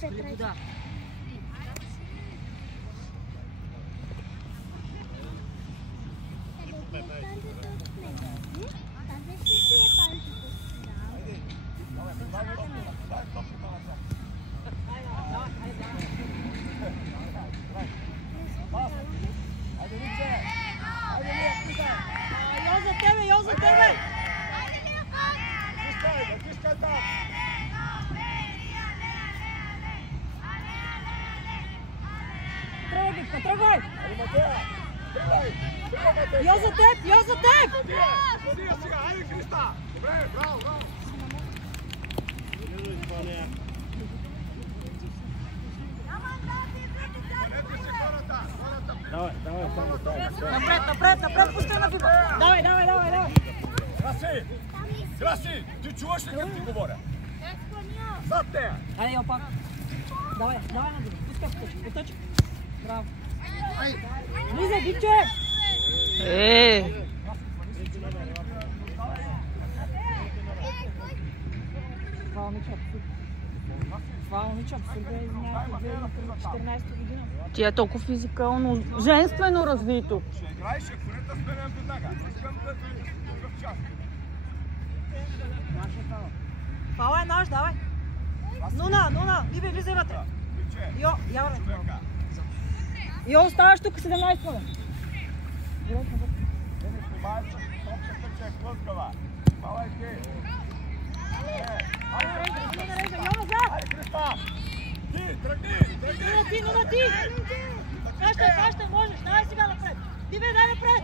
Да. Jo za tebe! Тръгвай! Jo za теб! Jo za теб! Айде, Христа! Добре, браво, браво! Давай, само Напред, пустай на Фиба! Давай! Краси! Ти чуваш ли как ти говоря? Зад тея! Айде, опак! Давай, на Диба! Пускай потъчи! Браво! Влизай, Дикче! Това момиче абсурдно е някакво 2014 година. Ти е толкова физикално, женствено развито. Ще играеш, ако не да сменям веднага. Искам да ти в час. Фала е наш, давай! Нуна! Бибе, влизай вътре! Йо, явре! Йо, оставаш тук 17 мана! Нуна, ти! Каща, можеш! Давай сега напред! Бибе, дай напред!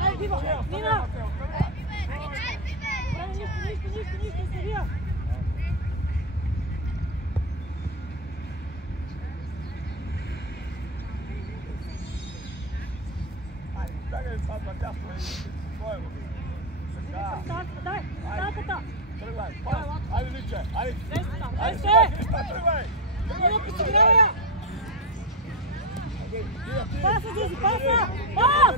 Айде, Биба! Нина! Нищо, Савия! Дай, сталката! Айде, Личе! Айде! Тръгвай! Нина, посигравай я! Паса, Зизи, паса! Пас!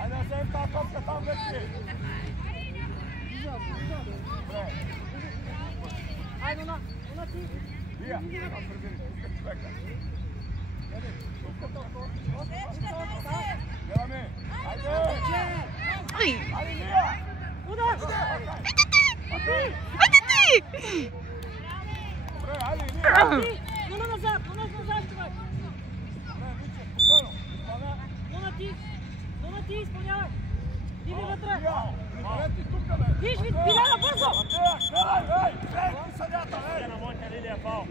Айде, да вземем тази топка там вече! Айде, Нуна ти! Вия! Там прибери, пускай човека! Гледаме! Айде! Айде, Вия! Удар! Добре, айде, Вия! Нуна назад, човек! Добре, Личе, спокойно! Изпълня! Нуна ти, изпълнявай! Диби вътре! Приберете тук, бе! Виж, Биляна, бързо! Гледай, ти съдята, ей! на моята линия фал.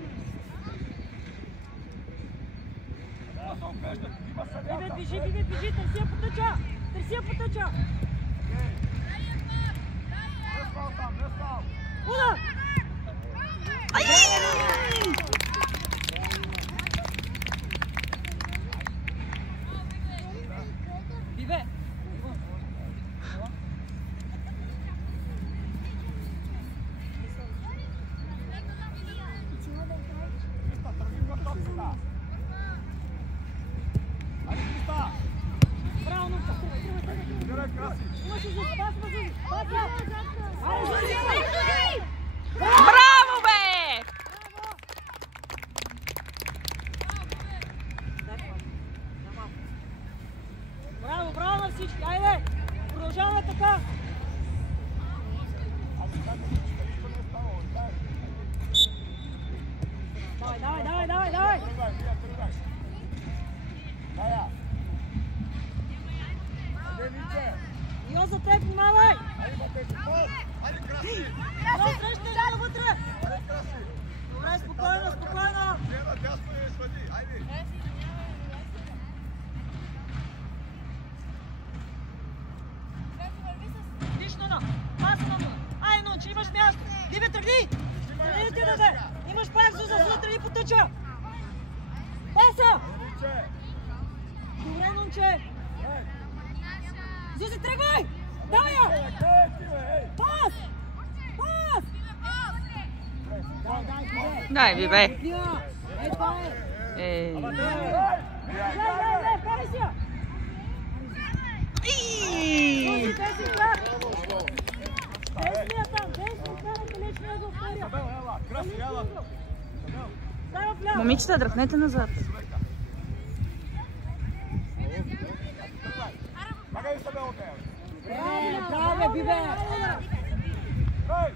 Бибе, движи, търси я потъча! Удар! Бибе! Браво, Нунка! Имаш Зизи, паса! Браво, бе! Браво на всички! Айде! Продължаваме така! Давай! Йо за теб, внимавай! Срещаш жало вътре! Добре, спокойно! Виж, Нуна! Паса на Нуна! Ай, Нун, че имаш място! Дибе, тръгни! Тръгни да ти даде! Имаш пак Зуза, тръгни потъча! Паса! Добре, Нунче! Зузи, тръгвай! Давай я! Пас! Дай, Бибе! Ей, това е! Лей, карай си я! Зузи, тези крак! Само вляво. Момичета, дръпнете назад. Magari se abbiamo perso. Bravo, Bibè. Vai!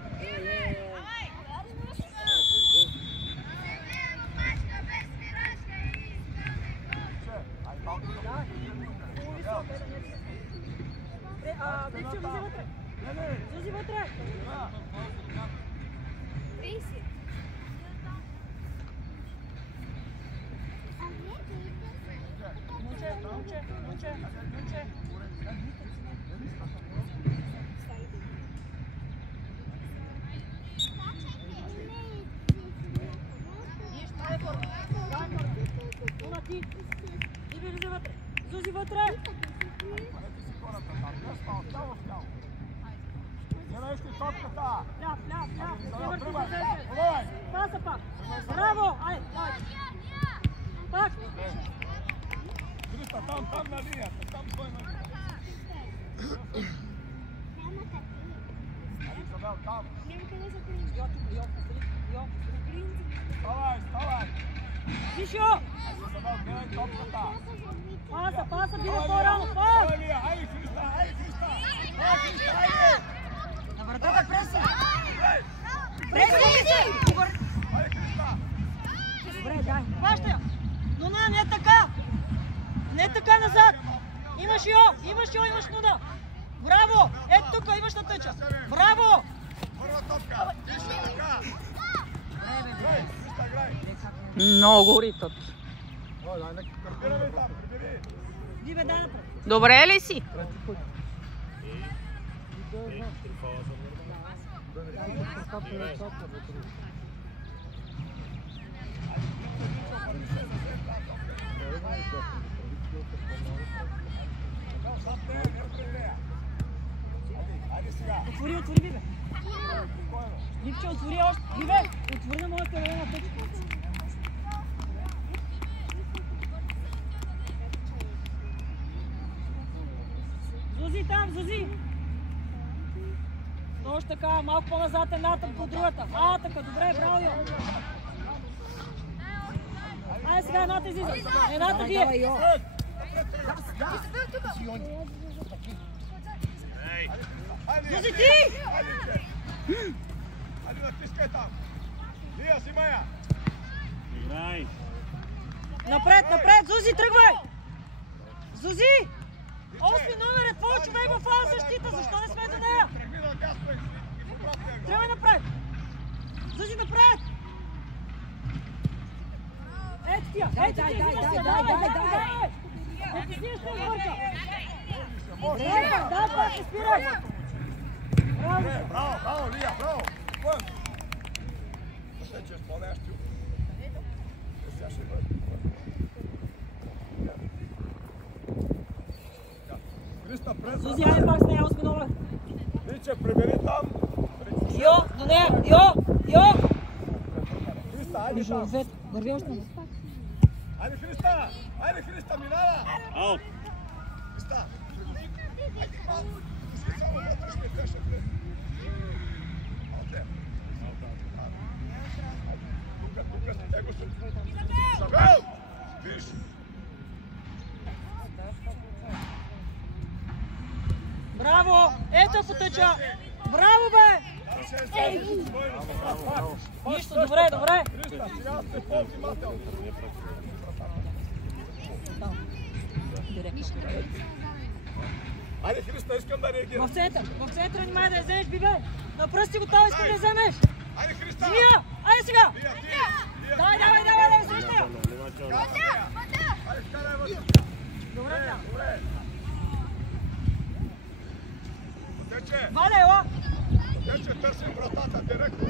Вичо, влизай вътре. Влизай вътре. Момче. Туна ти. Ти влизай вътре. Зузи вътре. Ляв. Паса пак. Браво. Айде, давай. Пак. Крista, там на линията, там стой на линията. Изабел, там. Ставай. Вишо. Изабел, гледай топката. Паса, бива по-рано. Пас. Айде, Христа. На вратата преси. Айде, Христа. Добре, дай. Хващай я. Но не така. Не така назад. Имаш Нуна. Браво. Ето тук имаш на тъча. Браво. Първа топка. Вижте така. Грай, Христа, грай. Много ритът. Прибираме там, прибери. Диве, дай напред. Добре ли си? Айде сега. Отвори, Бибе. Липче, отвори още. Бибе, отвори на моята левена тъчка. Зузи! Точно така, малко по-назад едната по другата. Така, добре, браво я. Айде сега едната излиза. Едната бие. Зузи, ти! Айде натискай там. Лия, взимай я. Играй! Напред, Зузи, тръгвай! Зузи! 8 номер е твой човек във фал защита, защо не сме до нея? Тръгни на дясно и поправя го. Тръгвай напред! Зузи, напред! Ето тия! Дай! Не ти сиеш не върка! Дай, пак, спирай! Браво, Лия, браво! Вън! Ще че изпълняш ти. Сега ще бъде. Христа, пред. Зузи, айде пак с нея, 8 номер! Виче, прибери там. Йо, до нея! Йо! Христа, айде там. Върви още. Айде, Христа, минава! Аут! Христа! Айде, право! Пускай само вътре, ще теше влез. Алте! Тука, его се... Изабел! Виж! Браво! Ето потъча! Браво, бе! Нищо, добре! Христа, сега сте по-внимателни. Айде, Христа, искам да реагирам. В центъра внимай да я вземеш, Бибе! На пръсти готова искам да я вземеш! Айде, Христа! Лия! Айде сега! Лия, Давай, среща! айде, вкарай вътре. Добре. Тече, Валя, ела! търсим вратата директно.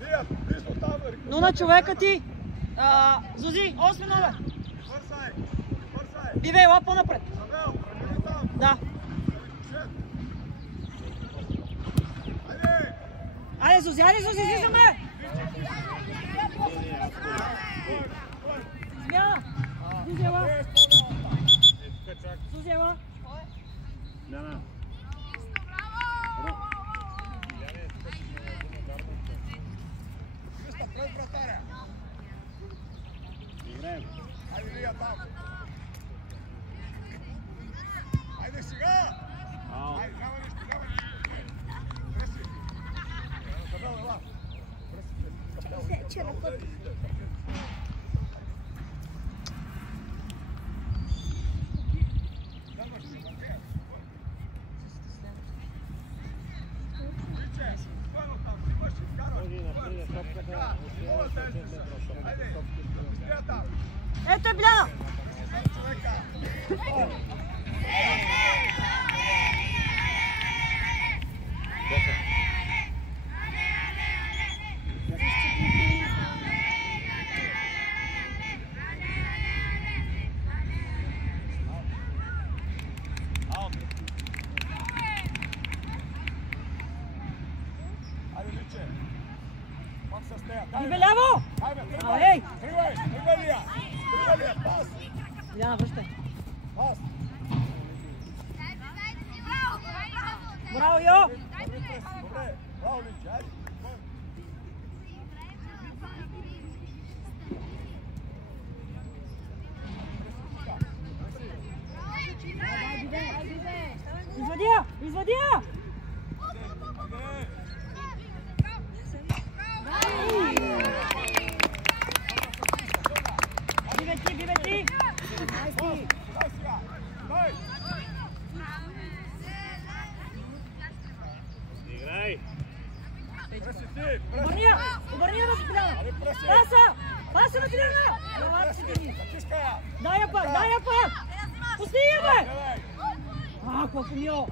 Лия, близо там, Но на човека ти! Зузи, 8 номер! бързай! Бибе, ела по-напред! Изабел, премини там. Да! Айде! Айде, Зузи, излизаме! Смяна! Зузи, ела! Зузи, ела! Ляна! Христа, пред врата. се на път. Ето е Биляна! Бибе ляво! Ей! Биляна, връщай. Браво, Йо! Извади я! Извади я! Бибе ти! Играй! Обърни я! Обърни я на Биляна! Паса! Паса на Биляна! Дай я пак! Дай я пак! Пусти я, бе! А, колко мило!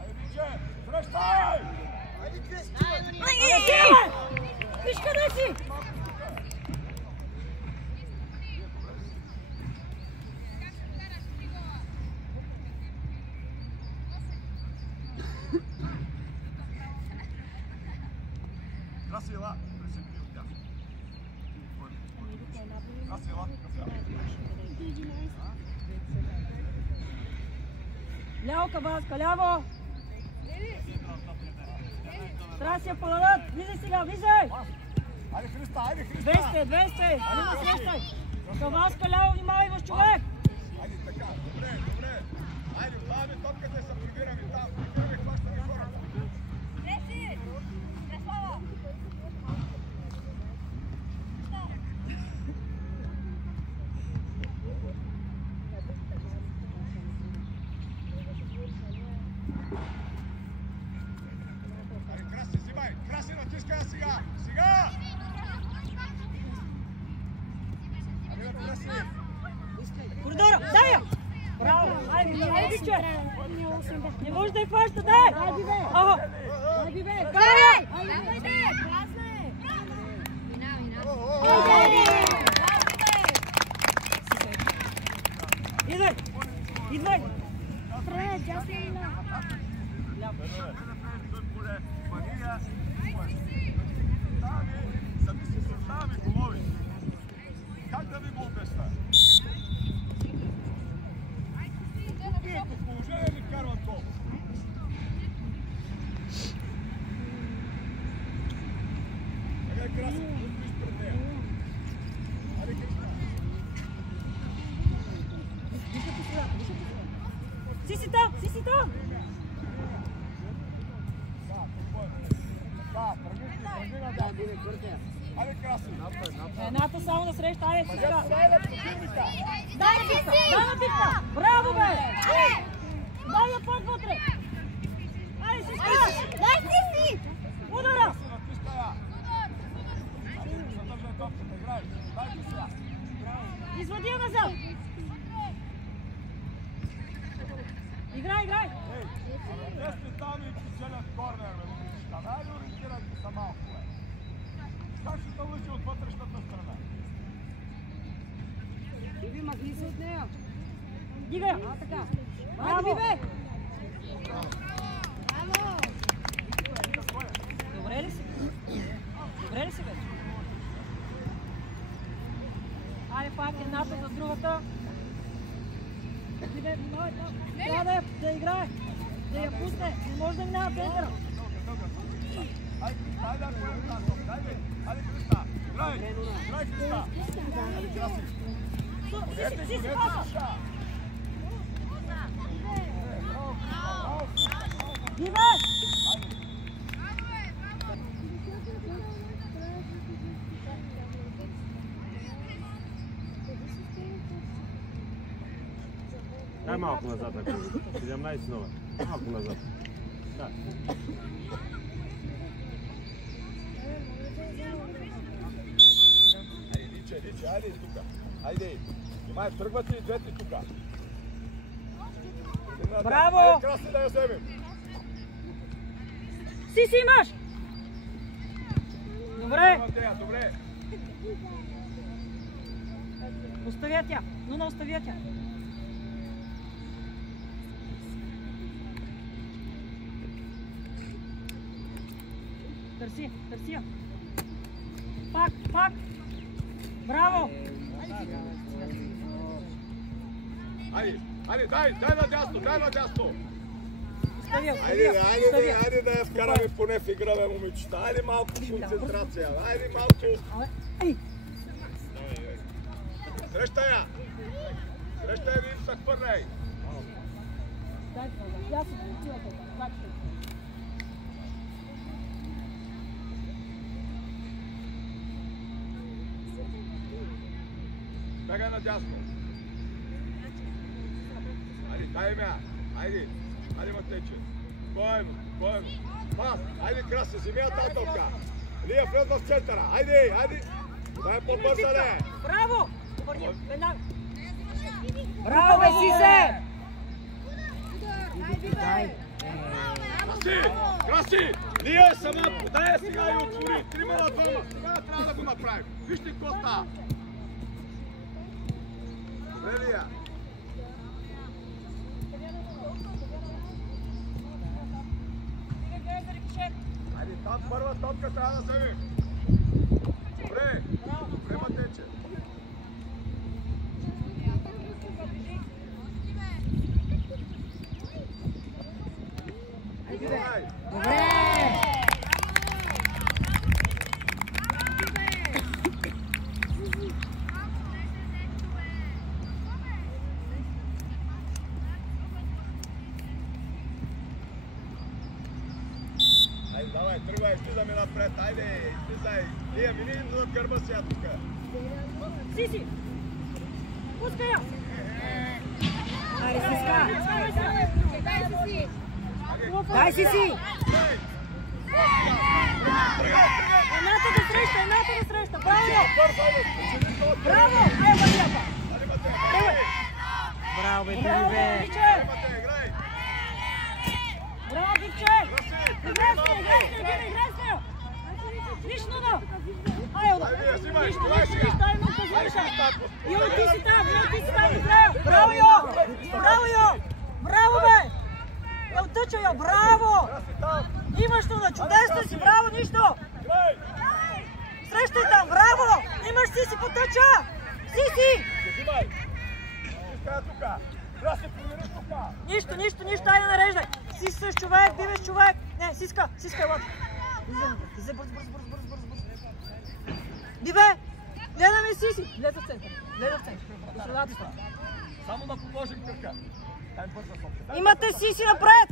Виж къде си! Красила! Красила! Ляво, Кабаска, ляво! Трябва да си я подадат! Влизай сега, влизай! Айде, Христа, айде, Христа! 200! Алина, срещай! Кабаска, ляво, внимавай, имаш човек! Айде така, добре, добре! Айде, оставаме топката и се прибираме там! Прибираме, хващаме хората! Краси, взимай! Краси, натискай сега! Сега! Айде, краси! Коридора, дай я! Браво! Айде, не обича! Не може да я хваща, дай! Ага! Карай я! Идвай! Идвай! Как да ви го обясня? Тието положение ми вкарват гол. Айде, Краси, виж пред нея. Айде, Христа. Си си там! Си си там! Да, тръгни надолу. Айде, Краси. Едната само на среща, айде си сега! Айде, противника. Дай на пикта! Дай на пикта! Браво, бе! Дай я пак вътре! Айде си сега! Дай си! Удара! Натискай я. Айде, задържай топката, играй. Дайте сега. Извади я назад! Играй, играй! Ей, те сте там и печелят корнер, бе, момичета. Дай ориентирайте се малко, бе. Как ще те лъжи от вътрешната страна? Биби, махни се от нея! Дигай я! Така! Браво! Бибе! Добре ли си? Добре ли си, бе? Айде пак едната за другата. Бибе, трябва да играе. Да я пусне. Не може да минава центъра. Айде, айде, айде, айде, Христа. Играй! Играй, Христа! Айде, Краси. Си си паса! Бибе! Малко назад, ако 17 нова. Малко назад. Да. Личе, айде тука. Айде. Имай, тръгвате и двете тука. Браво! Айде, Краси, да я вземем. Сиси имаш! Добре! Добре. Оставя тя. Нуна, оставя тя. Търси я. Пак. Браво! Айде, дай на дясно. Айде да я вкараме поне в игра, бе, момичета. Айде малко концентрация. Айде малко. Среща я, видим са хвърляй. Бегай надясно. Айде, дай мя. Айде, Матече. Спокойно. Пас, айде Краси, вземи я тази топка. Лия влезва в центъра. Айде. Дай по-бърза, не. Браво! Браво, бе, Сисе! Краси! Лия сама, дай я сега и отвори. 3 на 2. Сега трябва да го направим. Вижте какво става. Добре, Лия. Айде, там първа топка трябва да вземем. Добре, Матече. Добре! Давай, тръгвай, излизаме напред, айде, излизай. Лия, мини до гърба си я тука. Сиси! Пускай я! Айде, Сиска! Дай, Сиси! Едната да среща! Браво! Айде, Марията! Браво, бе, бе! Браво, Викче! Играй с нея! Нищо, но! Йо, ти си там, Израел! Браво, бе! Тъча, Йо, браво! Имаш Нуна, чудесно си, браво, нищо! Срещай там, браво! Имаш Сиси по тъча! Сиси! Нищо, айде нареждай! Сиси с човек, ти без човек! Не, Сиска, елата! Излез бързо! Диве! Гледаме Сиси! Гледай в център! Само да положим кръка. Имате Сиси напред!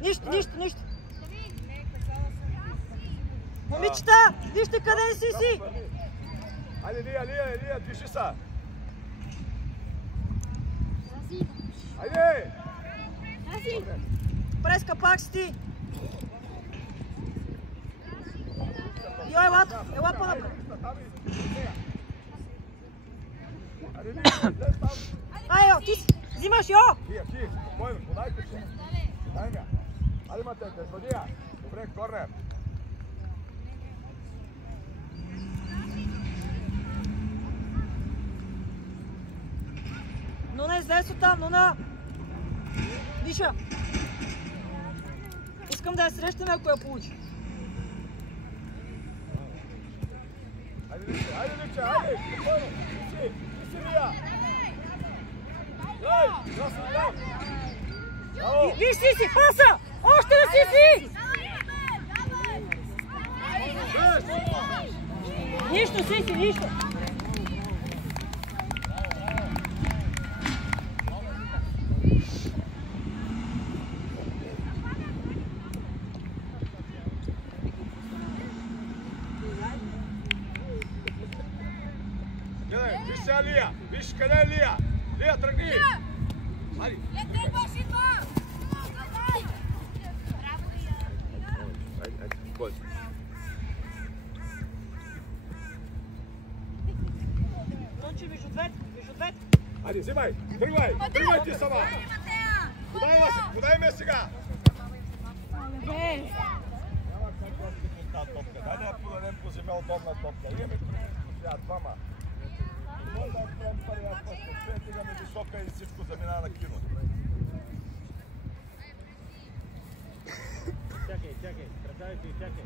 Нищо! Момичета, вижте къде е Сиси! Айде, Лия, движи са! Айде! Преска пак си ти! Йо, ела по-напред! Айо, ти взимаш, Йо! Лия, спокойно, подайте се. Дай ме. Айде, Матейка, съдия. Добре, корнер. Нуна, излез от там, Нуна! Виша! Искам да я срещаме, ако я получи. Айде, спокойно. Ти си, Лия. Дай, красен. Виж, Сиси, паса! Още на Сиси! Нищо, Сиси, нищо! Виж сега Лия! Виж къде е Лия! Лия, тръгни! Хайде! Айде, спокойно. Тонче между двете. Айде, взимай! Тръгвай! Тръгвай ти сама! Подай ме сега! Дай да я подадем по земя удобна топка. Имаме сега двама. Може да отправим първия път, стигаме висока и всичко заминава на кино. Чакай, представете и чакай.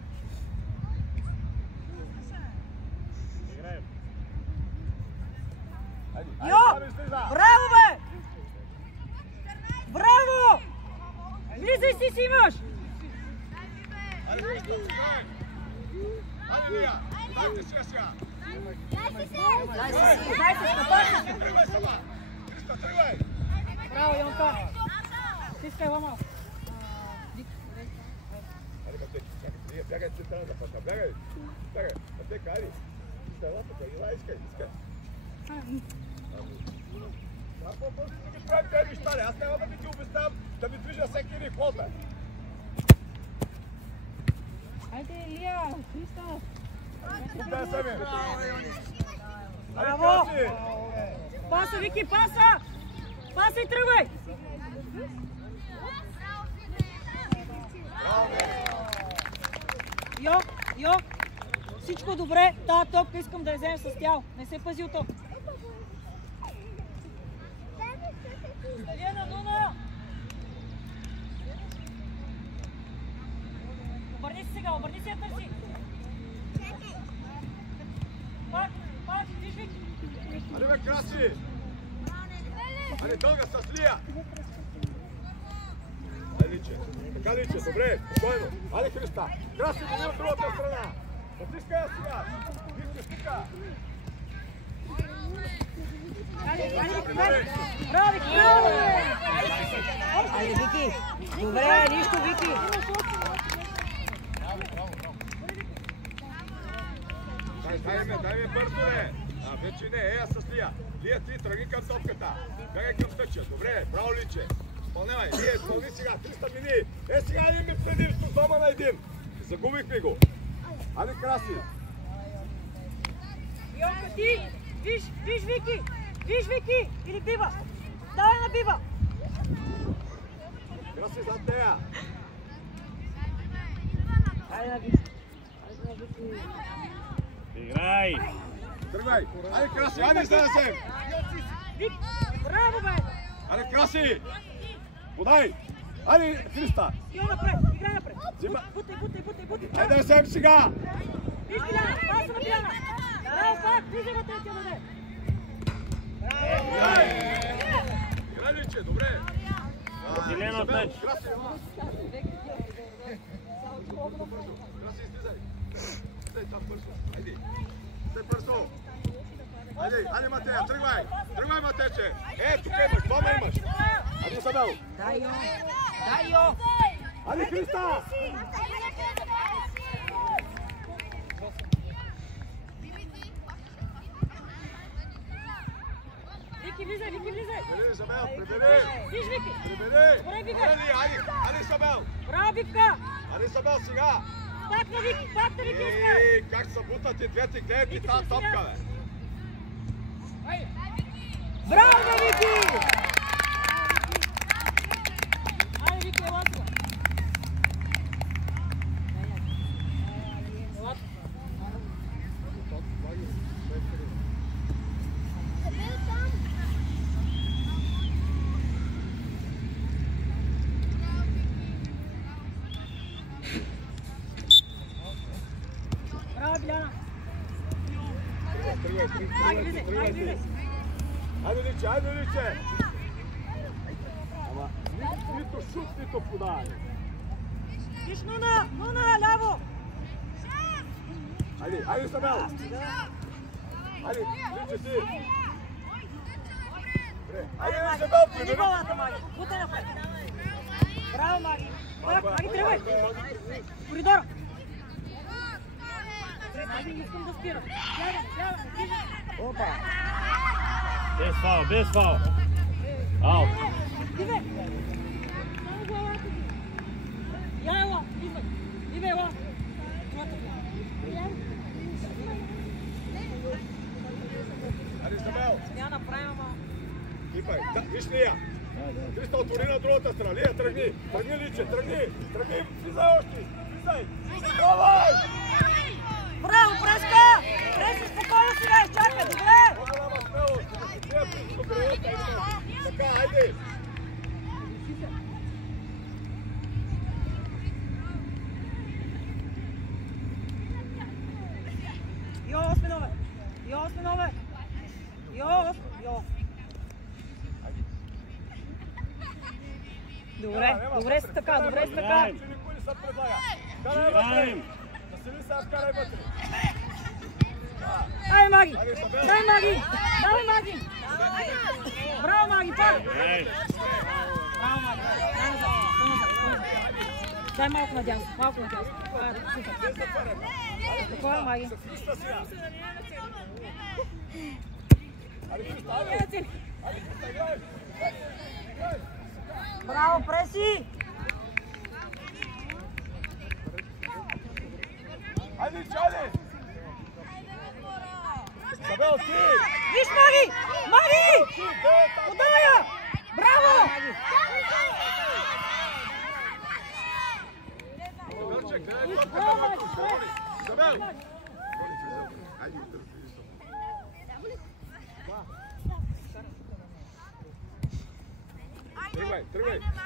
Играем. Йо! Браво, бе! Браво! Влизай си имаш! Айде, Христо, айде, Лия! Дайте сега! Дай се, стъпаш! Тръгвай сама! Христо, тръгвай! Браво, Йонка! Стискай, лама! Айде, Матеки, чакай, бягай централната пътна, бягай! Бягай, Матека, айде! Стела тук, искай! По-бързо да ги правим тези неща, аз няма да ви ти обяснявам да ви движа всеки един ход, бе! Айде, Илия, Христа. Дай сами! Браво! Паса, Вики, паса! Паса и тръгвай! Йо! Всичко добре, тази топка искам да я вземем с тяло. Не се пази от топ. Елена, Нуна! Обърни се сега, обърни се я търси! Пак, виж Вики! Айде, бе, Краси! Айде, дълга с Лия! Айде, Личе! Така, Личе, добре, спокойно! Айде, Христа! Краси, го от другата страна! Натискай я сега! Вижте, стика! Браво, Вики! Браво! Айде, Вики! Добре, нищо, Вики! Дай ми бързо, бе! Вече не, ея с Лия! Лия, ти тръгни към топката! Бягай към тъча! Добре, браво, Личе! Изпълнявай! Лия, изпълни сега! 300 мини! Сега имаме предимство, дома на един! Загубихме го! Айде, Краси! Йонка, ти! Виж, Вики! Виж, Вики! Или бива! Давай на бива! Краси зад нея! Айде на Вики! Играй! Тръгвай! Айде, Краси! Айде, за да се! Вики! Браво, бе! Айде, Краси! Подай! Айде, Христа! Йо, напред! Играй напред! Взима! Бутай! Айде да вземем сега! Виж, Биляна! Паса на Биляна! Браво, пак! Влизай на третия даде! Играй, Личе, добре! Зелено тъч! Краси, излизай! Излизай там бързо! Айде! Стай бързо! Айде, Матея, тръгвай! Тръгвай, Матече! Тук имаш, дома имаш! Айде, Сабел! Дай, Йо! Айде, Христа! Вики, влизай! Прибери, Сабел, прибери! Виж, Вики! Прибери! Добре, Вика! Айде, Сабел! Браво, Вика! Айде, Сабел, сега! Пак на Вики иска! Как са бутати двете, гледат и тази топка, бе! Браво, бе, Вики! Айде, Вики, ела тук! Браво, Биляна! Айде, Айде, Личе! Ама, нито шут, нито подай! Виж, Нуна, ляво! Айде, Сабел! Айде, Личе си! Айде, Сабел, прибери! Бутай напред! Браво, Маги! Маги, тръгвай! Коридора! Маги, искам да спирам! Сядам! Без фал! Аут! Иве! Само главата ти! Я ела! Иве, ела! Айде, Самел! Я направим, ама... Кипай, виж Лия! Христа, отвори на другата страна. Лия, тръгни! Тръгни, Личе, тръгни! Тръгни! Влизай още! Влизай! Давай! Браво, Преска! Преска, спокойно сега, изчакай, добре! По-голяма смелост! Тия близко крилата, така, айде! Йо, Осминове! Йо, Осминове! Йо! Добре си така, добре си така. Никой не се предлага. Карай вътре! Насили се, вкарай вътре! Ай, Маги! Дай, Маги! Давай, Маги! Браво, Маги, пак! Браво, Маги! Дай малко надясно, малко надясно. Такова, Маги. Браво, Преси! Айде, чали! Сабел, ти! Виж, Маги! Маги! Подай я! Браво! Браво, Маги! Сабел!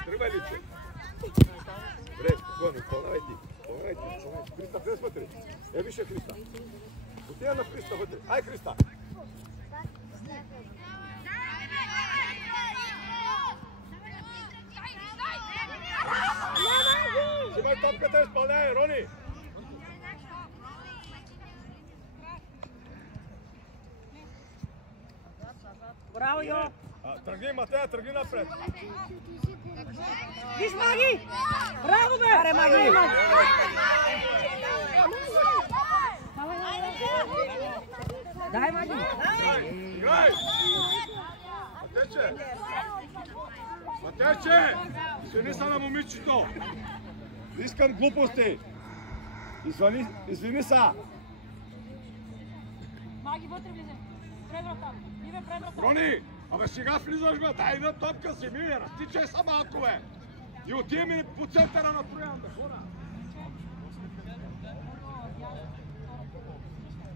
Тръгвай, Личе! Добре, спокойно, изпълнявай ти! Христа, влез вътре! Виж Христа! Отида на Христа вътре! Ай, Христа! Взимай топката, изпълняй, Рони! Браво, Йо! Тръгни, Матея, тръгни напред! Виж, Маги! Браво, бе! Аре, Маги! Дай, Маги! Играй! Матече! Извини се на момичето! Искам глупости! Извини са! Маги, вътре влезе! Преврата! Иве, преврата! Рони! Абе сега влизаш, бе! Дай една топка си ми! Разтичай са малко, бе! И отиваме по центъра на проявата, хора!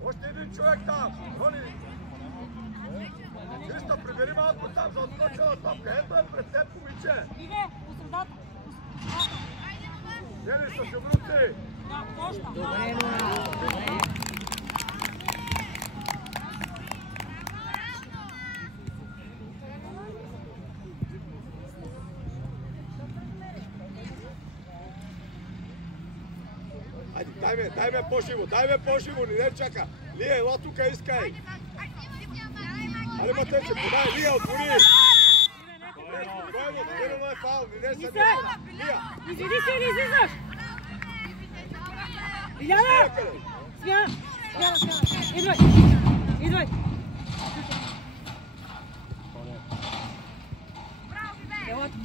Още един човек там! Рони! Христа, прибери малко там за отскочила топка! Ето е пред теб, момиче! Иве, по средата! Ели са шевруци! Да, точно! Айде, дай ме по-живо, не чака! Лия, ела тука, искай! Айде, Матече, подай, Лия, отвори! Спокойно, спирано е фаул, не се Лия! Извини се или излизаш? Иляна! Смяна! Идвай! Ела тук.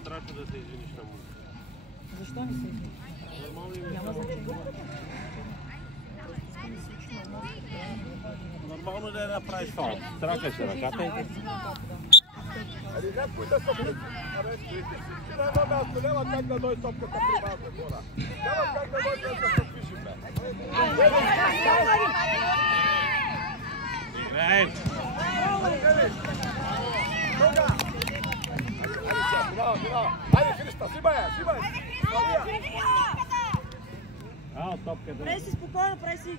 Страшно да се извиниш на му. Защо не се извиниш? Няма значение. Нормално да я направиш фаул. Тракаш ръката и... Али някой да се пред... Абе, скрите всички на едно място, няма как да дойде топката при малко хора. Няма как да дойде да се пишем, бе. Играй! Друга! Айде, Христа, взимай! Ало, топката. Преси, спокойно, преси.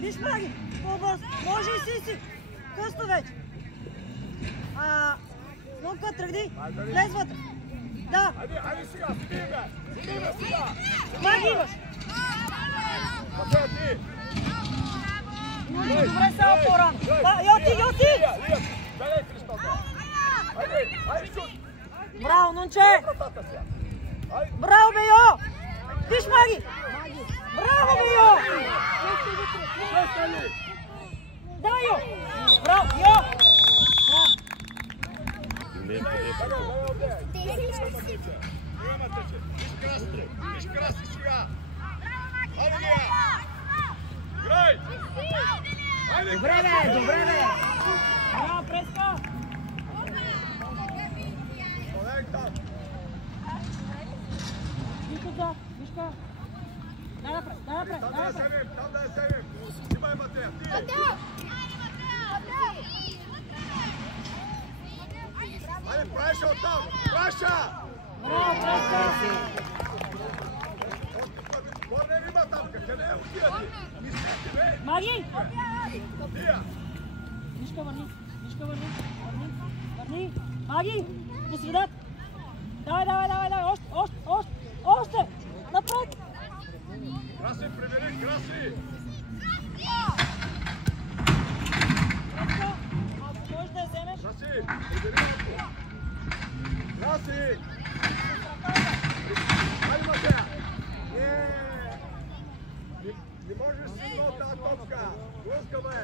Виж, Маги, по-бърз. Може и си. Късно вече. Нонка, тръгни. Влез вътре. Да. Айде сега, взимай сега. Маги имаш. Матея, ти. Добре, само по-рано. Йоти! Белей, Христа. Айде, шут. Браво, Нонче! Вратата сега. Браво, бе, Йо! Виж, Маги! Браво, бе, Йо! давай, Йо! Браво, Йо! Имаме тече. Виж краси сега. Айде Лия. Играй. Айде краси. Добре, бе! Браво, Преска! Одай там. Вишка зад, Вишка! Дай напред! Там да я седем. Имай Матея. Айде, Праша оттам. Праша! Браво, Преска! Корнер има там. Къде не отивате? Мислете, бе. Маги! Лия. Вишка, върни! Маги! По средата! Давай! Още! Напред! Краси, прибери, краси. Можеш да я вземеш? Краси, прибери малко. Краси. Айде, Матея. Не можеш силно от тази топка. Лъскаме.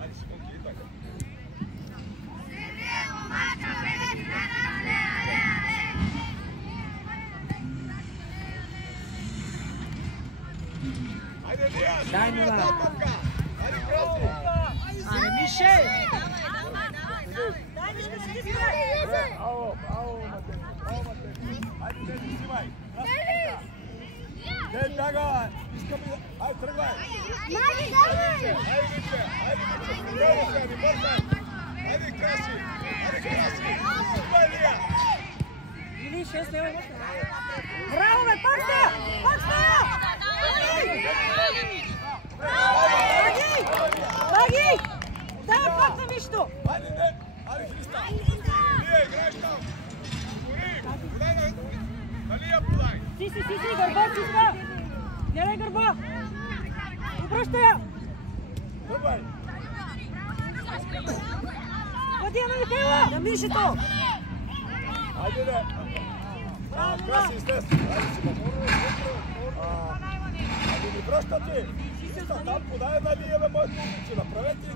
Айде, секунди, и така. Айде, Лия, дай ми тази топка. Айде, краси. Аре, Мише! Дай, Мишка, стискай! Браво, Матея. Айде, не взимай. Не, бяга. Искам и... Айде, тръгвай. Айде, не бързай. Айде, краси. Стой, Лия. Или 6 лева имаш. Браво, бе! Пак стая! Маги! Дай пак на Мишто! Айде, Христа. Лия, играеш там. Подай на Лия, подай. Си, гърба, стиска! Гледай гърба! Обръщай я! Тръгвай. Ходи на Михайла! На Мишето! Айде, бе. Краси, излез. Айде, си Айде, не връщате. Христа, там подай на Лия, бе, моите момиче. Направете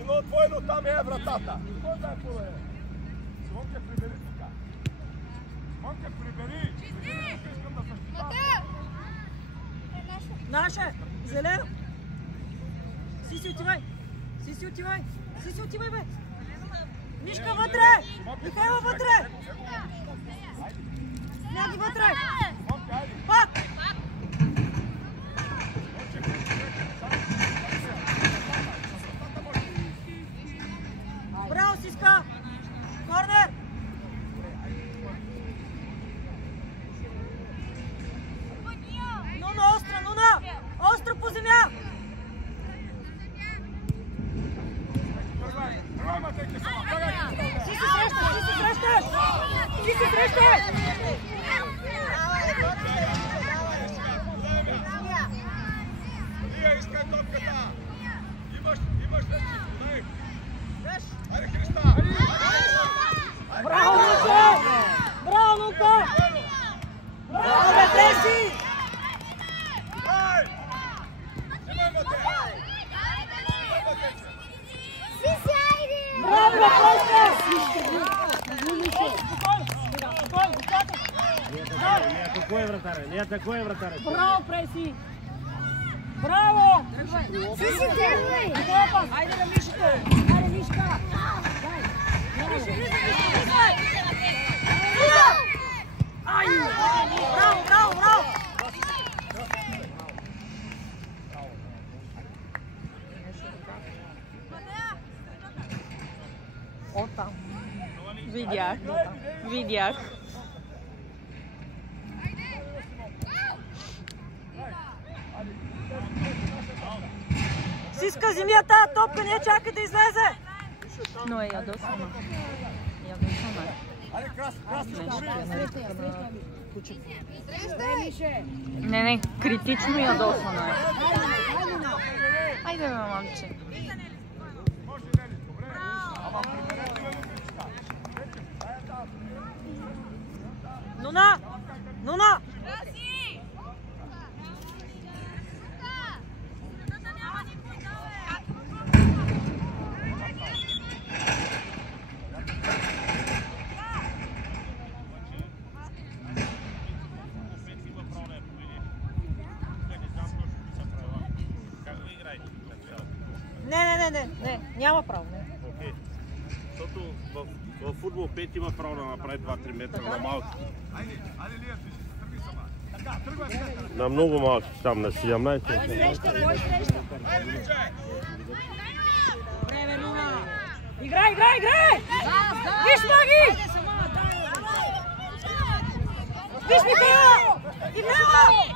едно двойно, там е вратата. Кой знае какво е? Симонке, прибери тук. Симонке, прибери. Прибери тук, искам да защитавам. Наше! Зелено! Си отивай, бе! Мишка вътре! Михайла вътре! Сняги вътре! Симонке, айде. Пак! Браво, Сиска! Корнер! Нуна, остра по земя! Тръгвай, Матейке, само. Тръгвай, Христа. Ти се срещаш! Лия, искай топката. Имаш вече. Подай. Айде, Христа. Браво, Нука! Браво, бе, Преси! Ай! Взимай, Матея. Браво, бе, Преси! Не атакуй вратаря. Браво, Преси! Браво! Айде на Мишето! Айде, Мишка! Ай! Браво! Оттам. Видях. Сиска земята, топка не чака да излезе! Но е ядосана. Айде, краси, Не, критично ядосана е. Айде, бе, момче. Може, Нели, добре. Ама приберете ме момичета. Нуна! Нуна! Не, няма право. Окей. Защото в футбол 5 има право да направи 2-3 метра на малки. Айде, Лия, ти ще се тръгни сама. Така, тръгвай в центъра. На много малки, там на 17. Айде, Личе! Време, Нуна! Играй! Виж, Маги! Виж, Михаила! Играй!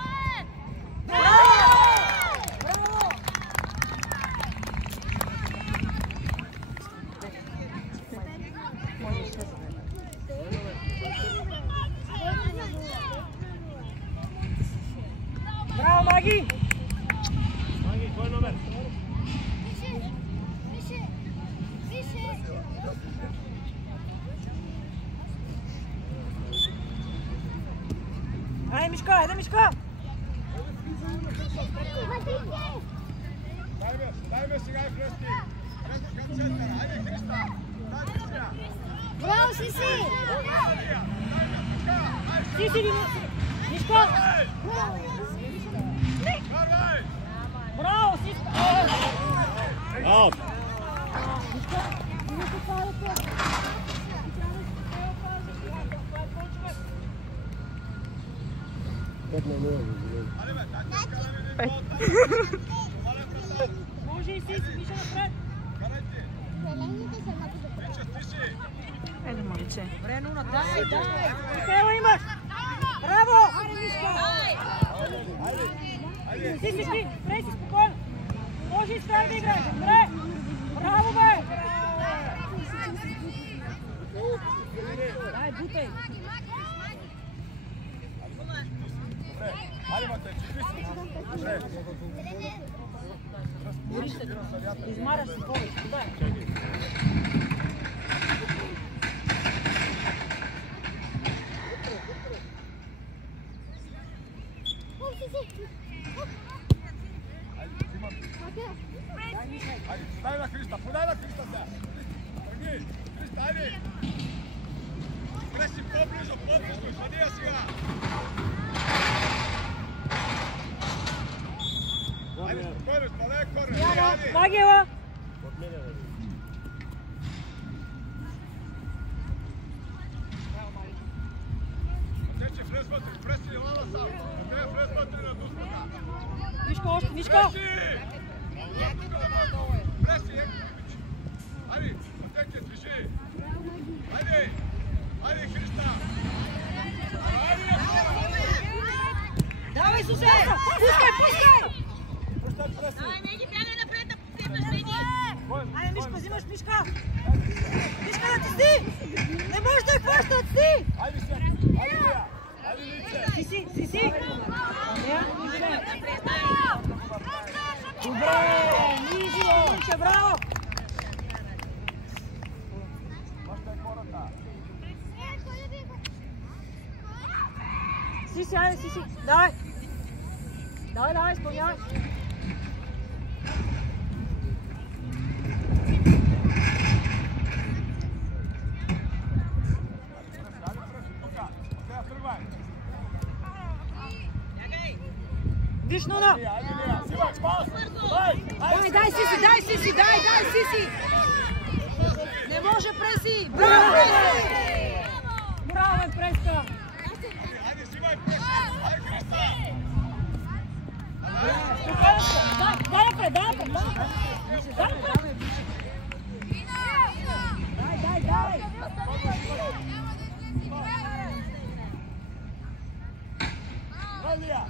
Браво, Маги! Маги, кой номер? Айде, Мишка! Дай сега и Фрески. Към центъра. Айде, Христа. Дай сега. Браво, Сиси! Сиси, Мишка! Браво, Сиси! Аут! Може и Сиси, Миша напред! Айде, момче. Добре, Нуна, дай! Михайла имаш! Браво! Сиси, Фреси, спокойно! Може и сега да играеш, добре! Браво, бе! Дай, бутай! Айде, Матей, Измаряш се повече, дай! Дай на Христа, подай на Христа сега. Тръгни, Христа, айде. Креси по-близо, ходи я сега. Айде, спокойно, спадай корен. Айде. Магиева! Тече, влез вътре, преси, лала сам. Не, влез вътре на дуспата. Мишко, още, Мишко! Преси, айде, отече, движи. Айде, айде, Христа. Давай, Сусе! Пускай! Айде, Мишко, взимаш Мишка! Мишка, да ти си! Не можеш да я хващат си! Айде сега, айде Лия, айде Лице. Сиси! Добре! Нижи, браво! Сиси, айде, Сиси! Давай! Давай, изпълнявай! Виж, Нуна! Дай, Сиси! Не може, Преси! Браво, Преси! Браво, Преска! Айде, взимай преси! Айде, Христа! Дай напред! Дай! Лия!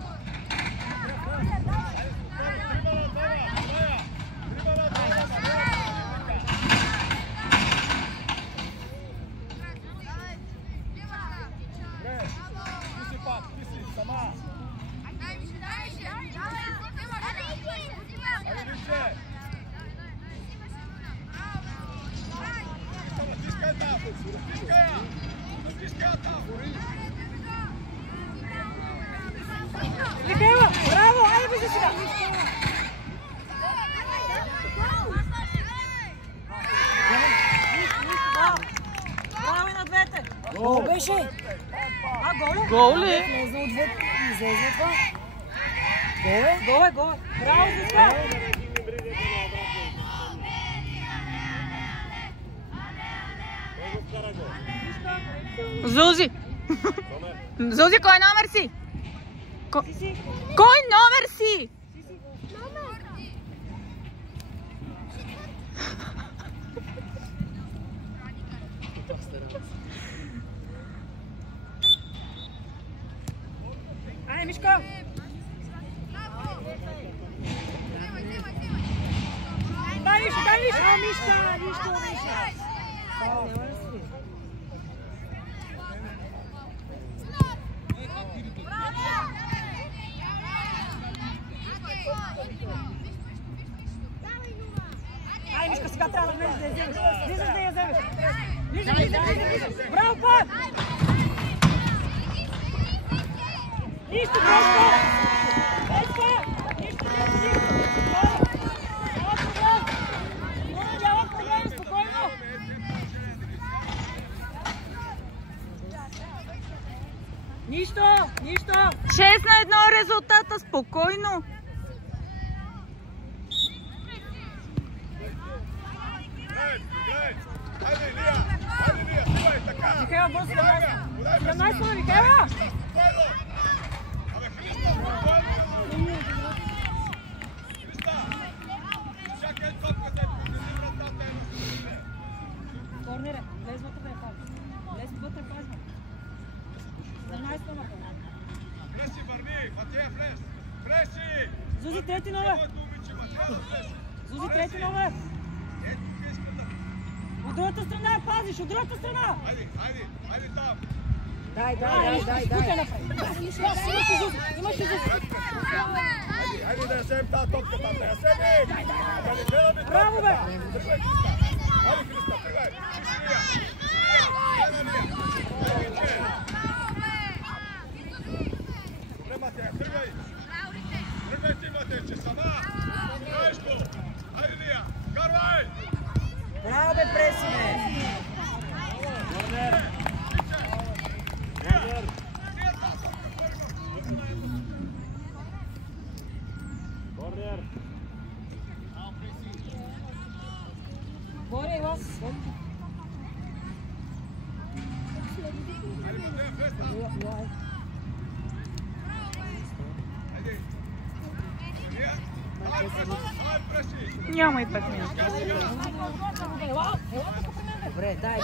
Натискай я там! сега! Браво и на двете! Гол беше! Гол? Гол ли? Влезна отвъд, излезна това. Гол е. Браво, Зиска! Зузи! Зузи, кой номер си? Кой номер си? Ай, Мишка! Дай, Мишка! Нищо. Ай, Мишка, сега трябва да влезеш да я вземеш. Влизаш да я вземеш. Влизаш. Браво, пак! Нищо, просто! Няма проблем, спокойно! Нищо! 6-1 резултата, спокойно. Михайла, бързо 17 Михайла! Корнере, влез вътре да я пазиш. Влез вътре пазиш. 17 номер. Флеси, върни! Матея, флеси! Зузи, трети номер! От другата страна я пазиш, от другата страна! Айде там! Дай! Имаш ли Зузи? Айде да я вземем тази топка там, да я вземем! Браво, бе! Айде, Христа, тръгай! Добре, Матея, тръгай! Тръгай ти, Матейче, сама! Знаеш го! Айде, Лия! Карвай! Браво, бе, преси, бе! Горе, вас! Няма и 5 минути. Добре, дай!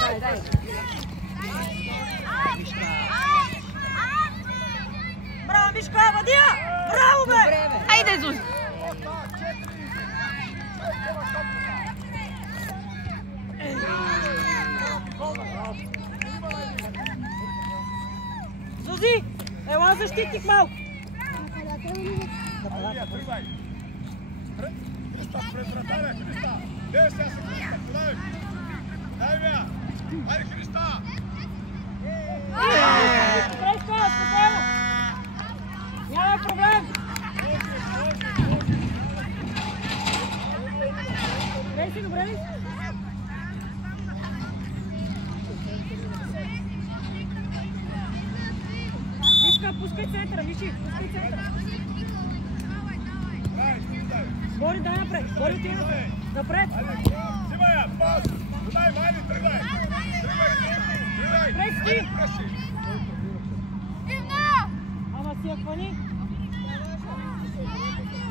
Браво, Мишка, Вадия! Браво, бе! Айде, Зузи! Зузи, ела защитник малко! Тръгвай! Христа, пред вратаря, Христа! Дай сега се, Христа, подай! Дай ми! Айде, Христа! Спокойно! Няма проблем! Преси, добре ли? Мишка, пускай центъра, Миши, пускай центъра. Бори, дай напред, Бори, ти напред. Взимай я, пас! Подай, айде, тръгвай! Преси! Ама си я хвани.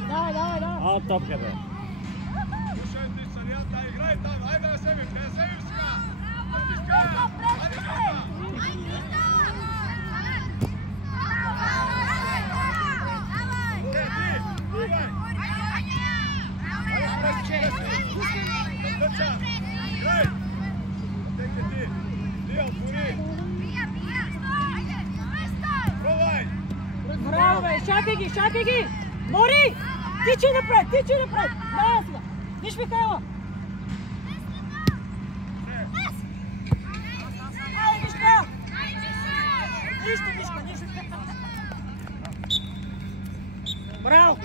Давай. Топка, бе. Слушай ти, Сарията, играй там, айде да вземем сега! Айде, Браво, бе! Шакай ги! Мори! Тичи напред! Дай сега! Виж, Михайла! Айде, Мишка! Нищо! Браво!